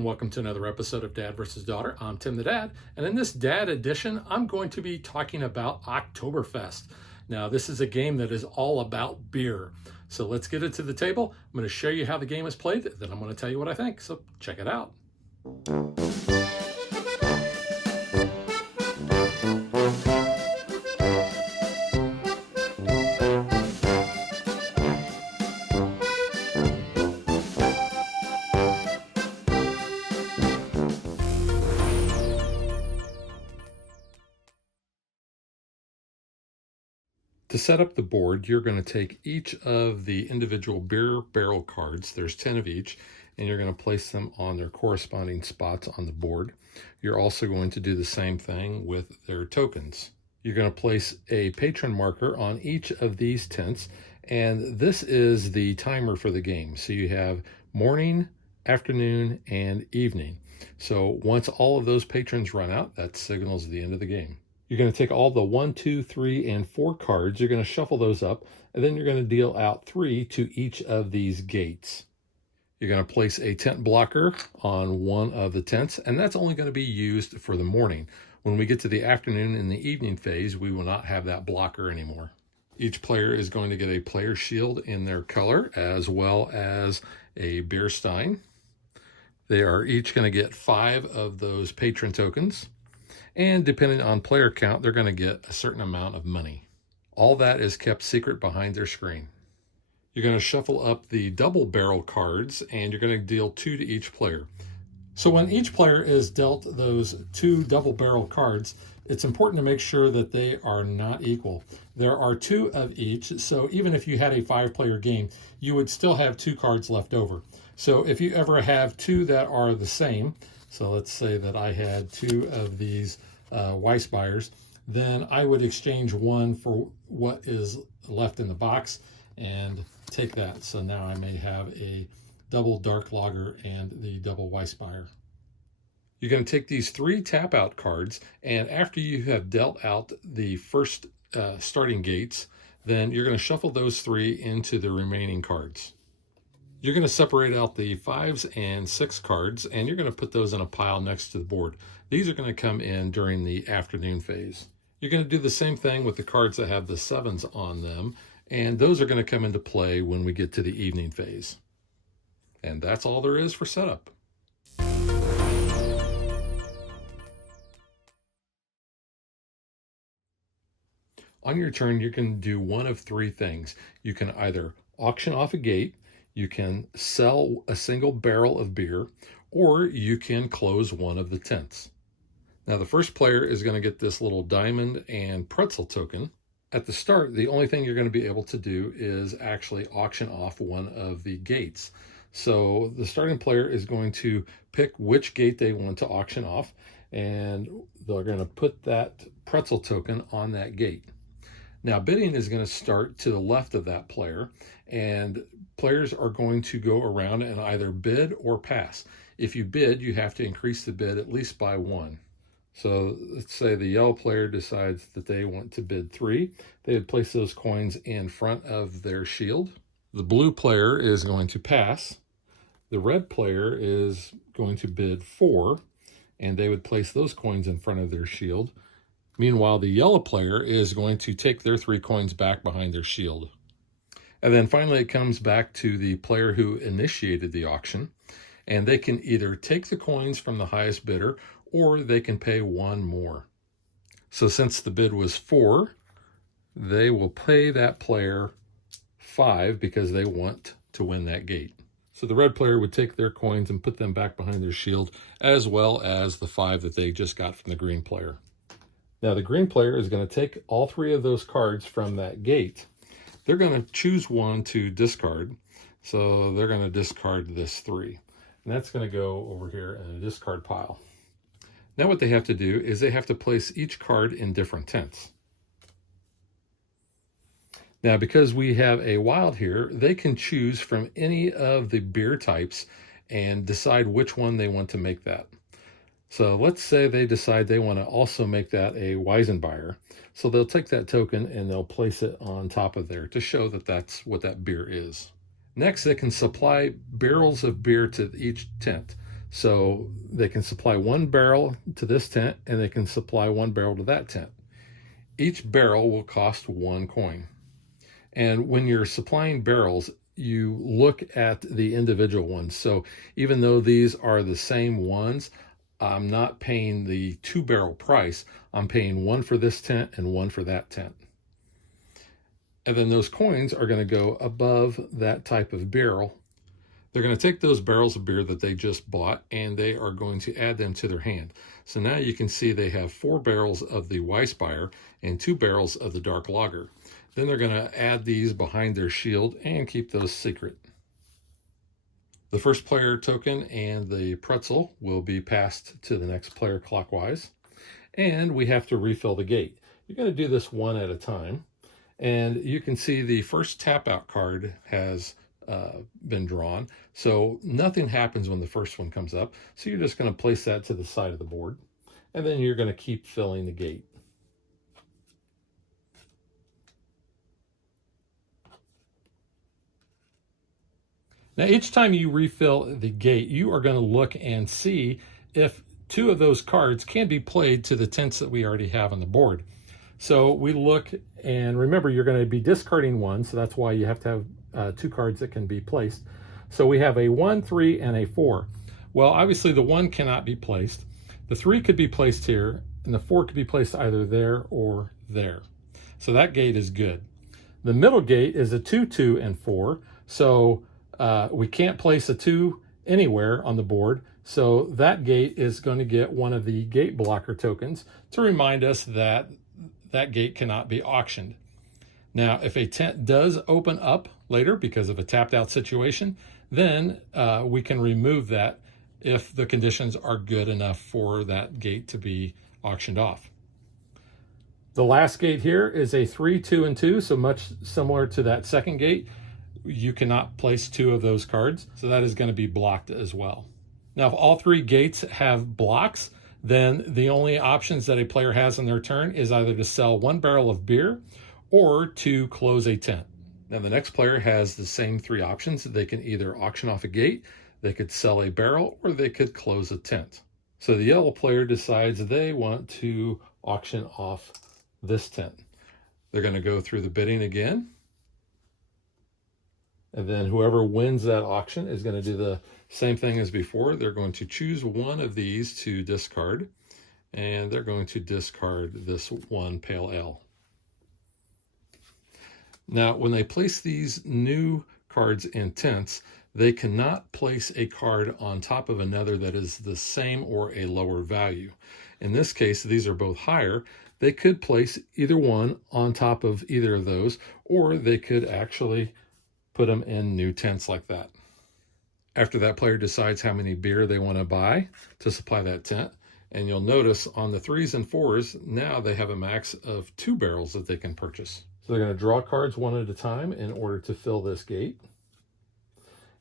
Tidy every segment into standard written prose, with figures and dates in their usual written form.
and welcome to another episode of Dad vs. Daughter. I'm Tim the Dad, and in this Dad edition, I'm going to be talking about Oktoberfest. Now, this is a game that is all about beer. So let's get it to the table. I'm going to show you how the game is played, then I'm going to tell you what I think. So check it out. To set up the board, you're going to take each of the individual beer barrel cards, there's 10 of each, and you're going to place them on their corresponding spots on the board. You're also going to do the same thing with their tokens. You're going to place a patron marker on each of these tents, and this is the timer for the game. So you have morning, afternoon, and evening. So once all of those patrons run out, that signals the end of the game. You're going to take all the 1, 2, 3, and 4 cards. You're going to shuffle those up, and then you're going to deal out 3 to each of these gates. You're going to place a tent blocker on one of the tents, and that's only going to be used for the morning. When we get to the afternoon and the evening phase, we will not have that blocker anymore. Each player is going to get a player shield in their color, as well as a beer stein. They are each going to get 5 of those patron tokens. And depending on player count, they're going to get a certain amount of money. All that is kept secret behind their screen. You're going to shuffle up the double barrel cards, and you're going to deal 2 to each player. So when each player is dealt those 2 double barrel cards, it's important to make sure that they are not equal. There are 2 of each, so even if you had a 5-player game, you would still have 2 cards left over. So if you ever have 2 that are the same, so let's say that I had 2 of these Weissbuyers, then I would exchange one for what is left in the box and take that. So now I may have a double dark lager and the double Weissbuyer. You're going to take these 3 tap out cards, and after you have dealt out the first starting gates, then you're going to shuffle those 3 into the remaining cards. You're going to separate out the 5s and 6 cards, and you're going to put those in a pile next to the board. These are going to come in during the afternoon phase. You're going to do the same thing with the cards that have the 7s on them, and those are going to come into play when we get to the evening phase. And that's all there is for setup. On your turn, you can do one of 3 things. You can either auction off a gate, you can sell a single barrel of beer, or you can close one of the tents. Now, the first player is going to get this little diamond and pretzel token. At the start, the only thing you're going to be able to do is actually auction off one of the gates. So the starting player is going to pick which gate they want to auction off, and they're going to put that pretzel token on that gate. Now, bidding is going to start to the left of that player, and players are going to go around and either bid or pass. If you bid, you have to increase the bid at least by 1. So let's say the yellow player decides that they want to bid 3. They would place those coins in front of their shield. The blue player is going to pass. The red player is going to bid 4, and they would place those coins in front of their shield. Meanwhile, the yellow player is going to take their 3 coins back behind their shield. And then finally, it comes back to the player who initiated the auction, and they can either take the coins from the highest bidder, or they can pay 1 more. So since the bid was 4, they will pay that player 5 because they want to win that gate. So the red player would take their coins and put them back behind their shield, as well as the 5 that they just got from the green player. Now, the green player is going to take all 3 of those cards from that gate. They're going to choose one to discard. So they're going to discard this 3. And that's going to go over here in a discard pile. Now what they have to do is they have to place each card in different tents. Now, because we have a wild here, they can choose from any of the beer types and decide which one they want to make that. So let's say they decide they want to also make that a Weizenbier. So they'll take that token and they'll place it on top of there to show that that's what that beer is. Next, they can supply barrels of beer to each tent. So they can supply one barrel to this tent and they can supply one barrel to that tent. Each barrel will cost 1 coin. And when you're supplying barrels, you look at the individual ones. So even though these are the same ones, I'm not paying the 2-barrel price. I'm paying one for this tent and one for that tent. And then those coins are going to go above that type of barrel. They're going to take those barrels of beer that they just bought and they are going to add them to their hand. So now you can see they have 4 barrels of the Weissbier and 2 barrels of the dark lager. Then they're going to add these behind their shield and keep those secret. The first player token and the pretzel will be passed to the next player clockwise. And we have to refill the gate. You're going to do this one at a time. And you can see the first tap out card has been drawn. So nothing happens when the first one comes up. So you're just going to place that to the side of the board. And then you're going to keep filling the gate. Now, each time you refill the gate, you are going to look and see if 2 of those cards can be played to the tents that we already have on the board. So we look, and remember, you're going to be discarding one, so that's why you have to have 2 cards that can be placed. So we have a 1, 3, and a 4. Well, obviously the 1 cannot be placed. The 3 could be placed here, and the 4 could be placed either there or there. So that gate is good. The middle gate is a 2, 2, and 4. So we can't place a 2 anywhere on the board. So that gate is going to get one of the gate blocker tokens to remind us that that gate cannot be auctioned. Now, if a tent does open up later because of a tapped out situation, then we can remove that if the conditions are good enough for that gate to be auctioned off. The last gate here is a 3, 2, and 2, so much similar to that second gate. You cannot place 2 of those cards, so that is going to be blocked as well. Now, if all 3 gates have blocks, then the only options that a player has on their turn is either to sell 1 barrel of beer or to close a tent. Now, the next player has the same 3 options. They can either auction off a gate, they could sell a barrel, or they could close a tent. So the yellow player decides they want to auction off this tent. They're going to go through the bidding again. And then whoever wins that auction is going to do the same thing as before. They're going to choose one of these to discard, and they're going to discard this 1 pale ale. Now, when they place these new cards in tents, they cannot place a card on top of another that is the same or a lower value. In this case, these are both higher. They could place either one on top of either of those, or they could actually put them in new tents like that. After that player decides how many beer they want to buy to supply that tent, and you'll notice on the 3s and 4s, now they have a max of 2 barrels that they can purchase. So they're going to draw cards one at a time in order to fill this gate.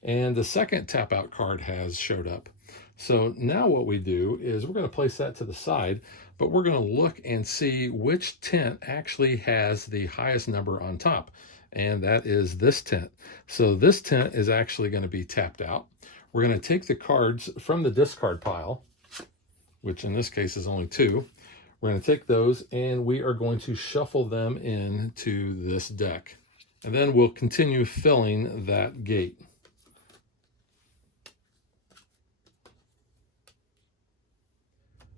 And the second tap out card has showed up. So now what we do is we're going to place that to the side, but we're going to look and see which tent actually has the highest number on top. And that is this tent. So this tent is actually going to be tapped out. We're going to take the cards from the discard pile, which in this case is only 2. We're going to take those and we are going to shuffle them into this deck. And then we'll continue filling that gate.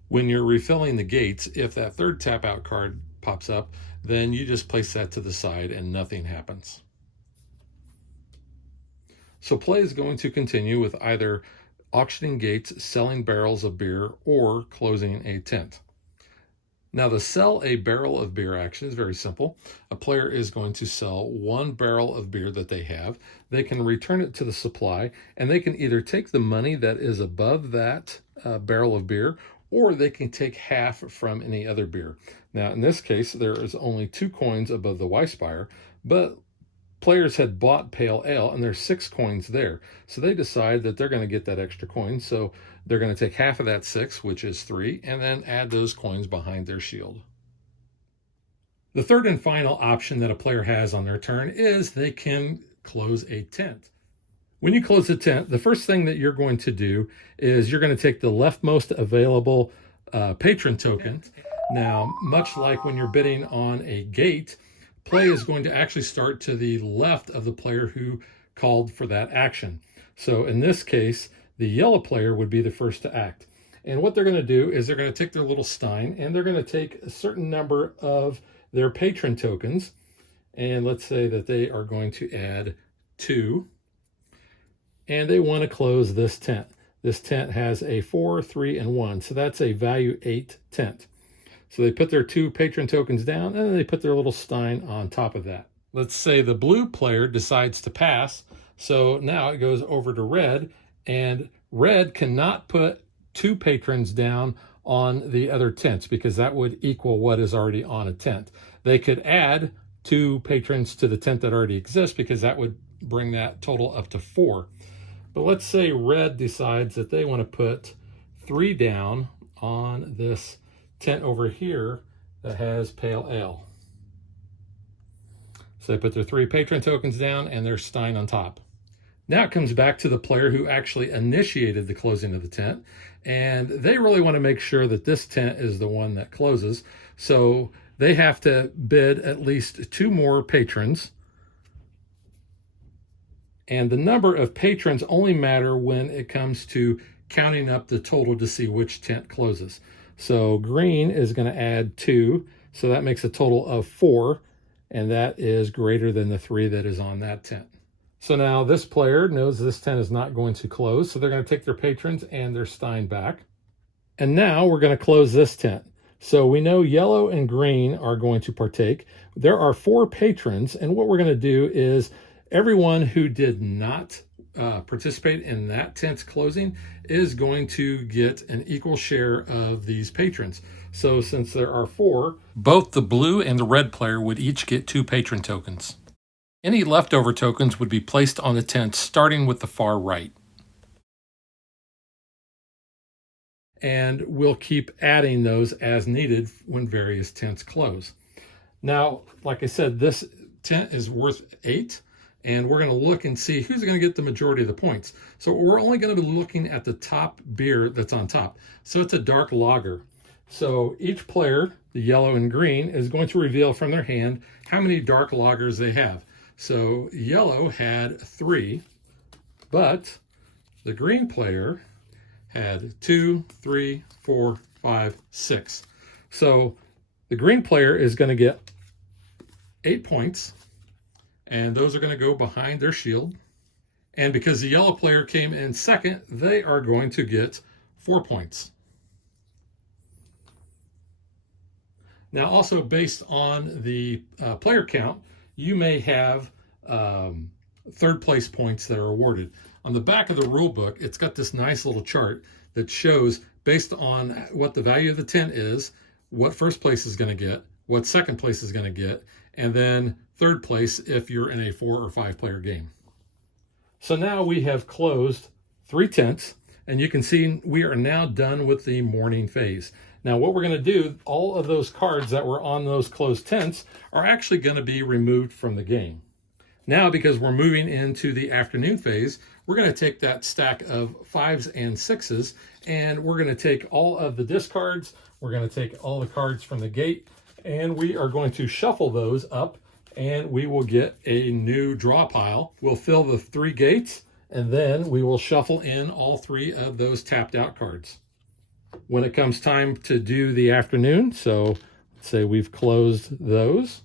When you're refilling the gates, if that third tap out card pops up, then you just place that to the side and nothing happens. So play is going to continue with either auctioning gates, selling barrels of beer, or closing a tent. Now, the sell a barrel of beer action is very simple. A player is going to sell 1 barrel of beer that they have. They can return it to the supply, and they can either take the money that is above that barrel of beer, or they can take half from any other beer. Now, in this case, there is only 2 coins above the Weissbier, but players had bought pale ale, and there's 6 coins there. So they decide that they're going to get that extra coin. So they're going to take half of that 6, which is 3, and then add those coins behind their shield. The third and final option that a player has on their turn is they can close a tent. When you close the tent, the first thing that you're going to do is you're going to take the leftmost available patron token. Now, much like when you're bidding on a gate, play is going to actually start to the left of the player who called for that action. So in this case, the yellow player would be the first to act. And what they're going to do is they're going to take their little stein and they're going to take a certain number of their patron tokens. And let's say that they are going to add 2. And they want to close this tent. This tent has a 4, 3, and 1. So that's a value 8 tent. So they put their 2 patron tokens down and then they put their little stein on top of that. Let's say the blue player decides to pass. So now it goes over to red, and red cannot put 2 patrons down on the other tents because that would equal what is already on a tent. They could add 2 patrons to the tent that already exists because that would bring that total up to 4. But let's say red decides that they want to put 3 down on this tent over here that has pale ale. So they put their 3 patron tokens down and their stein on top. Now it comes back to the player who actually initiated the closing of the tent, and they really want to make sure that this tent is the one that closes. So they have to bid at least 2 more patrons. And the number of patrons only matter when it comes to counting up the total to see which tent closes. So green is going to add 2, so that makes a total of 4, and that is greater than the 3 that is on that tent. So now this player knows this tent is not going to close, so they're going to take their patrons and their stein back. And now we're going to close this tent. So we know yellow and green are going to partake. There are 4 patrons, and what we're going to do is everyone who did not participate in that tent's closing is going to get an equal share of these patrons. So since there are 4, both the blue and the red player would each get 2 patron tokens. Any leftover tokens would be placed on the tent starting with the far right. And we'll keep adding those as needed when various tents close. Now, like I said, this tent is worth 8. And we're going to look and see who's going to get the majority of the points. So we're only going to be looking at the top beer that's on top. So it's a dark lager. So each player, the yellow and green, is going to reveal from their hand how many dark lagers they have. So yellow had 3, but the green player had 2, 3, 4, 5, 6. So the green player is going to get 8 points. And those are going to go behind their shield. And because the yellow player came in second, they are going to get 4 points. Now, also based on the player count, you may have third place points that are awarded. On the back of the rule book, it's got this nice little chart that shows, based on what the value of the tent is, what first place is going to get, what second place is going to get, and then third place if you're in a 4 or 5 player game. So now we have closed 3 tents, and you can see we are now done with the morning phase. Now what we're going to do, all of those cards that were on those closed tents are actually going to be removed from the game. Now, because we're moving into the afternoon phase, we're going to take that stack of 5s and 6s, and we're going to take all of the discards, we're going to take all the cards from the gate, and we are going to shuffle those up, and we will get a new draw pile. We'll fill the 3 gates, and then we will shuffle in all 3 of those tapped out cards. When it comes time to do the afternoon, so let's say we've closed those,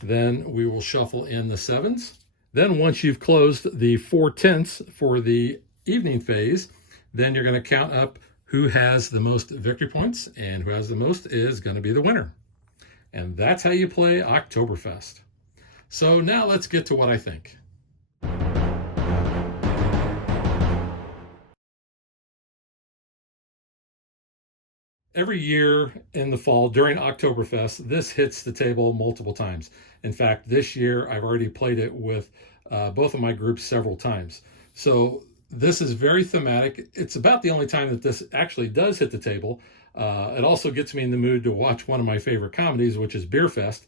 then we will shuffle in the 7s. Then once you've closed the 4 tents for the evening phase, then you're going to count up who has the most victory points, and who has the most is going to be the winner. And that's how you play Oktoberfest. So now let's get to what I think. Every year in the fall during Oktoberfest, this hits the table multiple times. In fact, this year I've already played it with both of my groups several times. So this is very thematic. It's about the only time that this actually does hit the table. It also gets me in the mood to watch one of my favorite comedies, which is Beer Fest.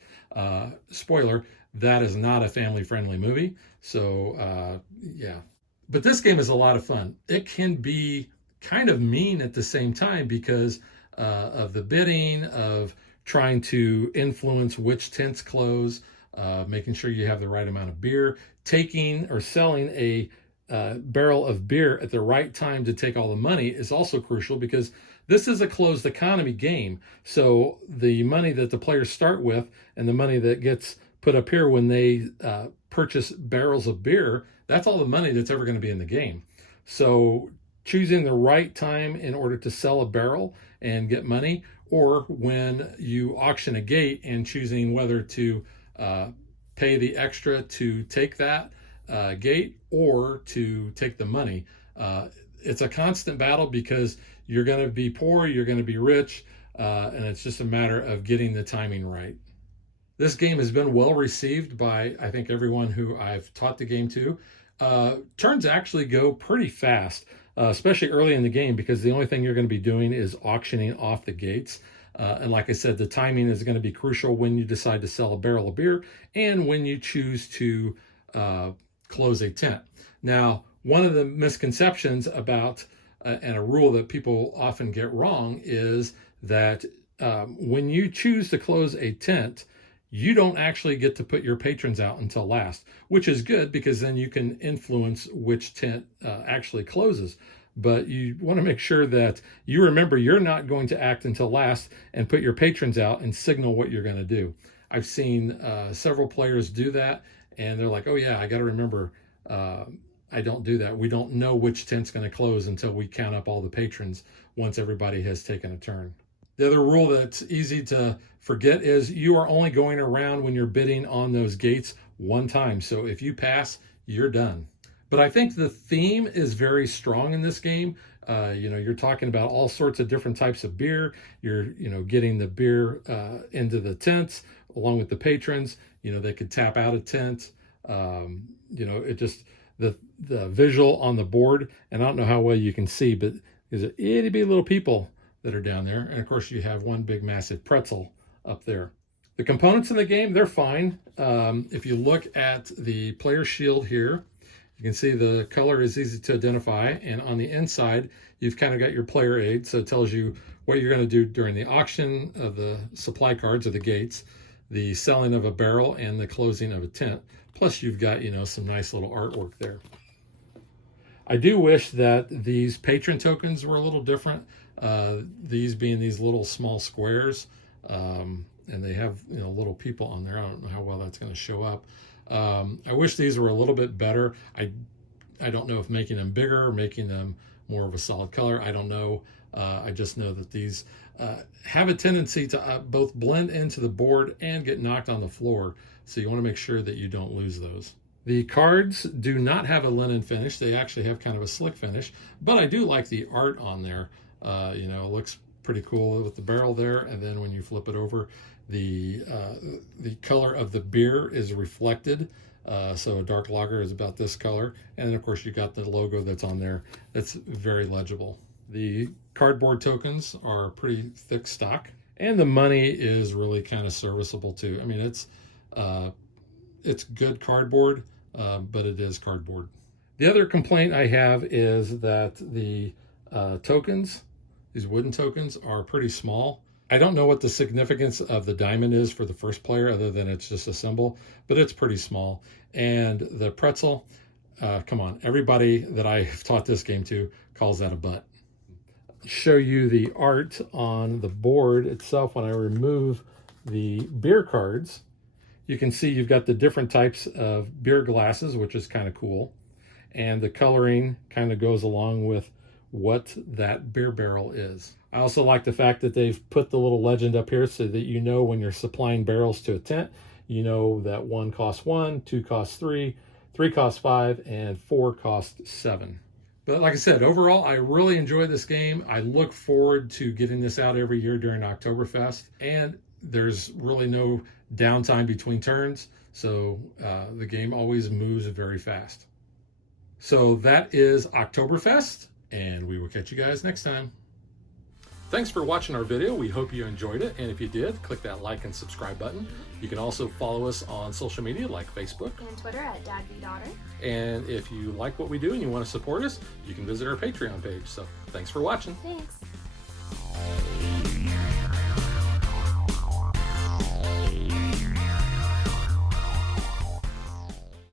Spoiler, that is not a family-friendly movie. So yeah, But this game is a lot of fun. It can be kind of mean at the same time because of the bidding, of trying to influence which tents close, making sure you have the right amount of beer, taking or selling a barrel of beer at the right time to take all the money is also crucial because this is a closed economy game. So the money that the players start with and the money that gets put up here when they purchase barrels of beer, that's all the money that's ever going to be in the game. So choosing the right time in order to sell a barrel and get money, or when you auction a gate and choosing whether to pay the extra to take that gate or to take the money. It's a constant battle because you're going to be poor, you're going to be rich, and it's just a matter of getting the timing right. This game has been well received by, I think, everyone who I've taught the game to. Turns actually go pretty fast, especially early in the game, because the only thing you're going to be doing is auctioning off the gates. And like I said, the timing is going to be crucial when you decide to sell a barrel of beer and when you choose to close a tent. Now, one of the misconceptions about and a rule that people often get wrong is that when you choose to close a tent, you don't actually get to put your patrons out until last, which is good because then you can influence which tent actually closes. But you want to make sure that you remember you're not going to act until last and put your patrons out and signal what you're going to do. I've seen several players do that, and they're like, oh yeah, I got to remember I don't do that. We don't know which tent's going to close until we count up all the patrons once everybody has taken a turn. The other rule that's easy to forget is you are only going around when you're bidding on those gates one time. So if you pass, you're done. But I think the theme is very strong in this game. You're talking about all sorts of different types of beer. You're, getting the beer into the tents along with the patrons. They could tap out a tent. It just, the visual on the board, and I don't know how well you can see, but there's a itty bitty little people that are down there. And of course you have one big massive pretzel up there. The components in the game, they're fine. If you look at the player shield here, you can see the color is easy to identify. And on the inside, you've kind of got your player aid. So it tells you what you're going to do during the auction of the supply cards or the gates, the selling of a barrel, and the closing of a tent. Plus you've got, some nice little artwork there. I do wish that these patron tokens were a little different. These being these little small squares, and they have little people on there. I don't know how well that's going to show up. I wish these were a little bit better. I don't know if making them bigger or making them more of a solid color, I don't know. I just know that these have a tendency to both blend into the board and get knocked on the floor. So you want to make sure that you don't lose those. The cards do not have a linen finish. They actually have kind of a slick finish, but I do like the art on there. It looks pretty cool with the barrel there. And then when you flip it over, the color of the beer is reflected. So a dark lager is about this color. And then of course you got the logo that's on there. That's very legible. The cardboard tokens are pretty thick stock, and the money is really kind of serviceable too. I mean, it's good cardboard, but it is cardboard. The other complaint I have is that the tokens, these wooden tokens, are pretty small. I don't know what the significance of the diamond is for the first player other than it's just a symbol, but it's pretty small. And the pretzel, come on, everybody that I've taught this game to calls that a butt. Show you the art on the board itself. When I remove the beer cards, you can see you've got the different types of beer glasses, which is kind of cool. And the coloring kind of goes along with what that beer barrel is. I also like the fact that they've put the little legend up here so that when you're supplying barrels to a tent, that 1 costs 1, 2 costs 3, 3 costs 5, and 4 costs 7. But like I said, overall, I really enjoy this game. I look forward to getting this out every year during Oktoberfest. And there's really no downtime between turns. So the game always moves very fast. So that is Oktoberfest, and we will catch you guys next time. Thanks for watching our video. We hope you enjoyed it. And if you did, click that like and subscribe button. You can also follow us on social media like Facebook and Twitter at DadBeDaughter. And if you like what we do and you want to support us, you can visit our Patreon page. So thanks for watching. Thanks.